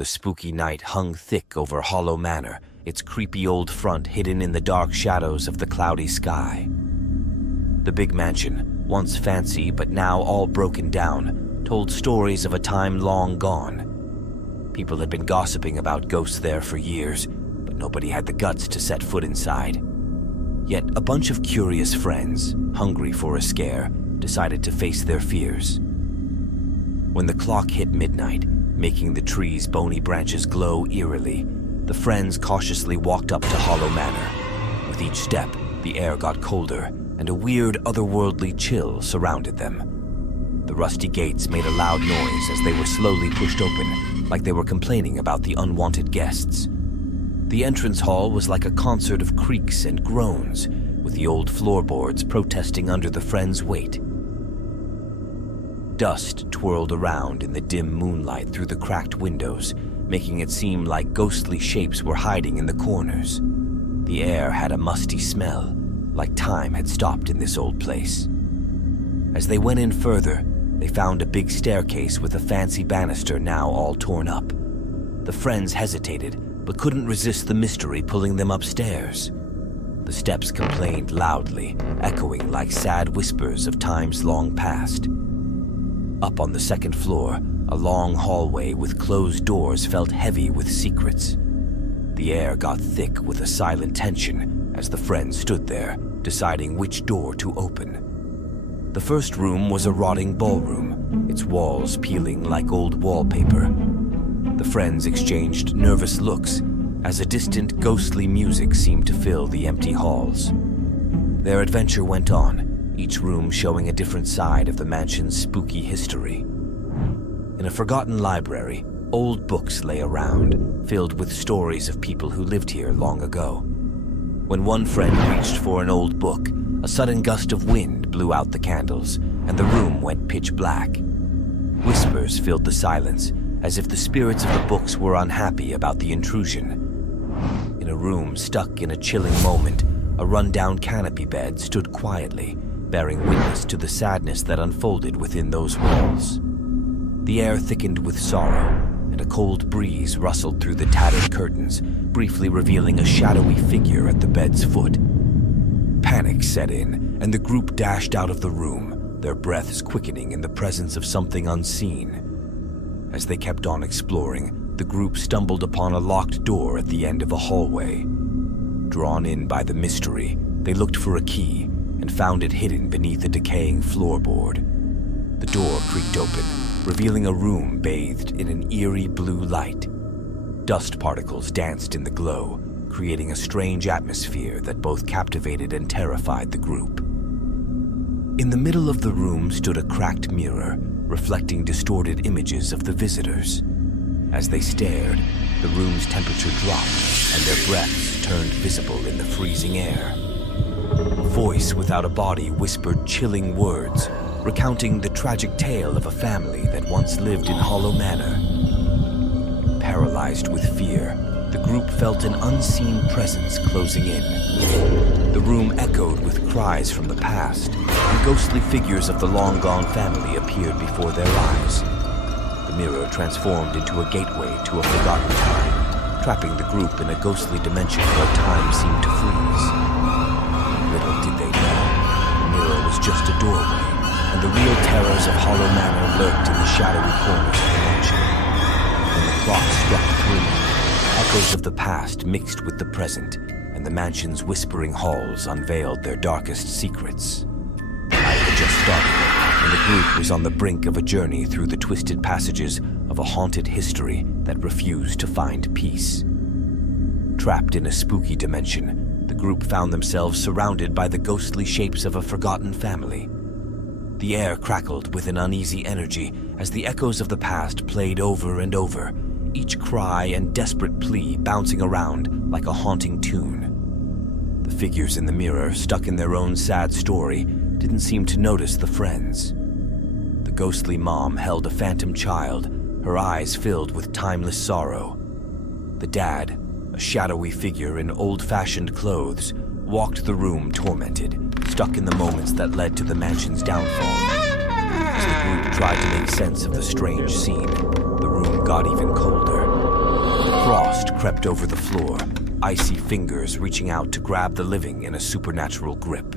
The spooky night hung thick over Hallow Manor, its creepy old front hidden in the dark shadows of the cloudy sky. The big mansion, once fancy but now all broken down, told stories of a time long gone. People had been gossiping about ghosts there for years, but nobody had the guts to set foot inside. Yet a bunch of curious friends, hungry for a scare, decided to face their fears. When the clock hit midnight, making the trees' bony branches glow eerily, the friends cautiously walked up to Hallow Manor. With each step, the air got colder, and a weird, otherworldly chill surrounded them. The rusty gates made a loud noise as they were slowly pushed open, like they were complaining about the unwanted guests. The entrance hall was like a concert of creaks and groans, with the old floorboards protesting under the friends' weight. Dust twirled around in the dim moonlight through the cracked windows, making it seem like ghostly shapes were hiding in the corners. The air had a musty smell, like time had stopped in this old place. As they went in further, they found a big staircase with a fancy banister now all torn up. The friends hesitated, but couldn't resist the mystery pulling them upstairs. The steps complained loudly, echoing like sad whispers of times long past. Up on the second floor, a long hallway with closed doors felt heavy with secrets. The air got thick with a silent tension as the friends stood there, deciding which door to open. The first room was a rotting ballroom, its walls peeling like old wallpaper. The friends exchanged nervous looks as a distant, ghostly music seemed to fill the empty halls. Their adventure went on, each room showing a different side of the mansion's spooky history. In a forgotten library, old books lay around, filled with stories of people who lived here long ago. When one friend reached for an old book, a sudden gust of wind blew out the candles, and the room went pitch black. Whispers filled the silence, as if the spirits of the books were unhappy about the intrusion. In a room stuck in a chilling moment, a run-down canopy bed stood quietly, bearing witness to the sadness that unfolded within those walls. The air thickened with sorrow, and a cold breeze rustled through the tattered curtains, briefly revealing a shadowy figure at the bed's foot. Panic set in, and the group dashed out of the room, their breaths quickening in the presence of something unseen. As they kept on exploring, the group stumbled upon a locked door at the end of a hallway. Drawn in by the mystery, they looked for a key and found it hidden beneath a decaying floorboard. The door creaked open, revealing a room bathed in an eerie blue light. Dust particles danced in the glow, creating a strange atmosphere that both captivated and terrified the group. In the middle of the room stood a cracked mirror, reflecting distorted images of the visitors. As they stared, the room's temperature dropped, and their breaths turned visible in the freezing air. A voice without a body whispered chilling words, recounting the tragic tale of a family that once lived in Hallow Manor. Paralyzed with fear, the group felt an unseen presence closing in. The room echoed with cries from the past, and ghostly figures of the long-gone family appeared before their eyes. The mirror transformed into a gateway to a forgotten time, trapping the group in a ghostly dimension where time seemed to freeze. Little did they know, the mirror was just a doorway, and the real terrors of Hallow Manor lurked in the shadowy corners of the mansion. When the clock struck 3, echoes of the past mixed with the present, and the mansion's whispering halls unveiled their darkest secrets. The night had just started, and the group was on the brink of a journey through the twisted passages of a haunted history that refused to find peace. Trapped in a spooky dimension, the group found themselves surrounded by the ghostly shapes of a forgotten family. The air crackled with an uneasy energy as the echoes of the past played over and over, each cry and desperate plea bouncing around like a haunting tune. The figures in the mirror, stuck in their own sad story, didn't seem to notice the friends. The ghostly mom held a phantom child, her eyes filled with timeless sorrow. The dad, a shadowy figure in old-fashioned clothes, walked the room tormented, stuck in the moments that led to the mansion's downfall. As the group tried to make sense of the strange scene, the room got even colder, frost crept over the floor, icy fingers reaching out to grab the living in a supernatural grip.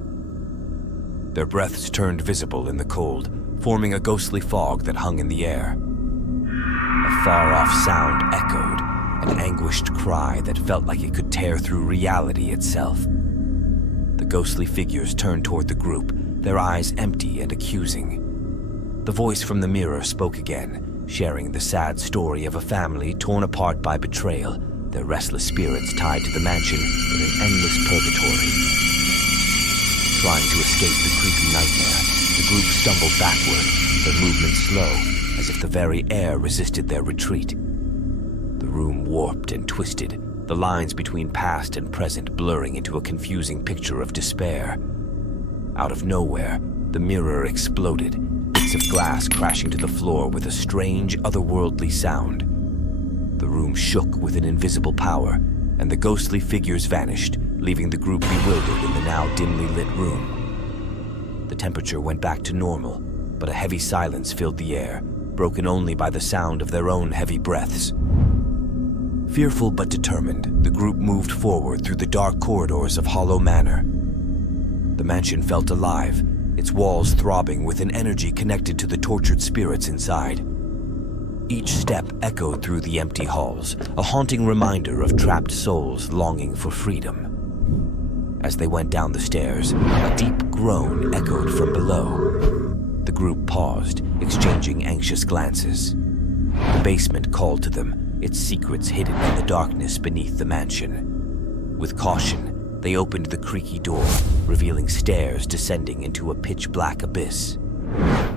Their breaths turned visible in the cold, forming a ghostly fog that hung in the air. A far-off sound echoed, an anguished cry that felt like it could tear through reality itself. The ghostly figures turned toward the group, their eyes empty and accusing. The voice from the mirror spoke again, sharing the sad story of a family torn apart by betrayal, their restless spirits tied to the mansion in an endless purgatory. Trying to escape the creepy nightmare, the group stumbled backward, their movement slow, as if the very air resisted their retreat. The room warped and twisted, the lines between past and present blurring into a confusing picture of despair. Out of nowhere, the mirror exploded, bits of glass crashing to the floor with a strange, otherworldly sound. The room shook with an invisible power, and the ghostly figures vanished, leaving the group bewildered in the now dimly lit room. The temperature went back to normal, but a heavy silence filled the air, broken only by the sound of their own heavy breaths. Fearful but determined, the group moved forward through the dark corridors of Hallow Manor. The mansion felt alive, its walls throbbing with an energy connected to the tortured spirits inside. Each step echoed through the empty halls, a haunting reminder of trapped souls longing for freedom. As they went down the stairs, a deep groan echoed from below. The group paused, exchanging anxious glances. The basement called to them, its secrets hidden in the darkness beneath the mansion. With caution, they opened the creaky door, revealing stairs descending into a pitch-black abyss.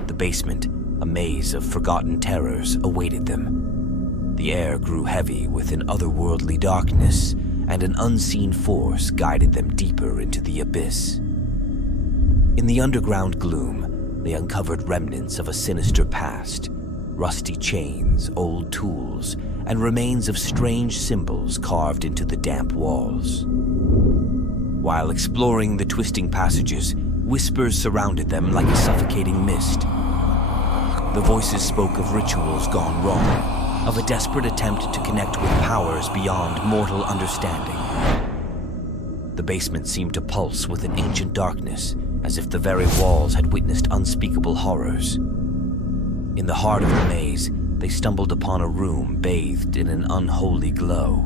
The basement, a maze of forgotten terrors, awaited them. The air grew heavy with an otherworldly darkness, and an unseen force guided them deeper into the abyss. In the underground gloom, they uncovered remnants of a sinister past, rusty chains, old tools, and remains of strange symbols carved into the damp walls. While exploring the twisting passages, whispers surrounded them like a suffocating mist. The voices spoke of rituals gone wrong, of a desperate attempt to connect with powers beyond mortal understanding. The basement seemed to pulse with an ancient darkness, as if the very walls had witnessed unspeakable horrors. In the heart of the maze, they stumbled upon a room bathed in an unholy glow.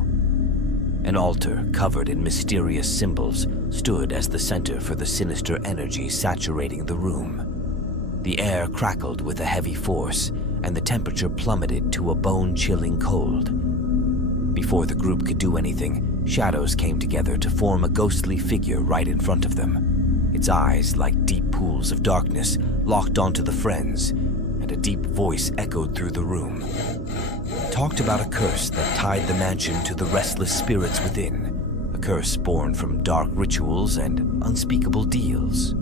An altar covered in mysterious symbols stood as the center for the sinister energy saturating the room. The air crackled with a heavy force, and the temperature plummeted to a bone-chilling cold. Before the group could do anything, shadows came together to form a ghostly figure right in front of them. Its eyes, like deep pools of darkness, locked onto the friends, and a deep voice echoed through the room. It talked about a curse that tied the mansion to the restless spirits within, a curse born from dark rituals and unspeakable deals.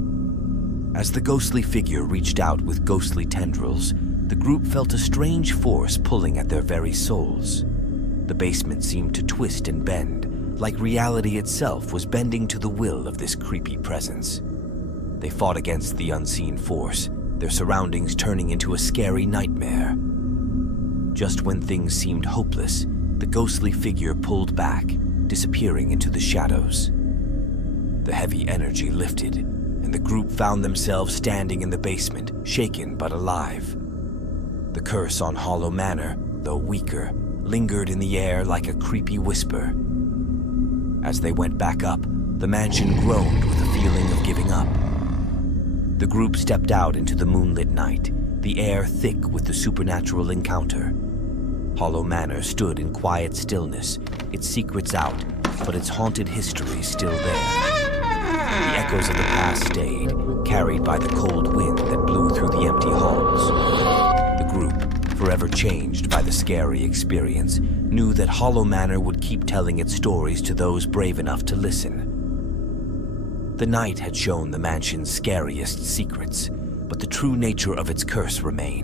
As the ghostly figure reached out with ghostly tendrils, the group felt a strange force pulling at their very souls. The basement seemed to twist and bend, like reality itself was bending to the will of this creepy presence. They fought against the unseen force, their surroundings turning into a scary nightmare. Just when things seemed hopeless, the ghostly figure pulled back, disappearing into the shadows. The heavy energy lifted, and the group found themselves standing in the basement, shaken but alive. The curse on Hallow Manor, though weaker, lingered in the air like a creepy whisper. As they went back up, the mansion groaned with a feeling of giving up. The group stepped out into the moonlit night, the air thick with the supernatural encounter. Hallow Manor stood in quiet stillness, its secrets out, but its haunted history still there. The echoes of the past stayed, carried by the cold wind that blew through the empty halls. The group, forever changed by the scary experience, knew that Hallow Manor would keep telling its stories to those brave enough to listen. The night had shown the mansion's scariest secrets, but the true nature of its curse remained.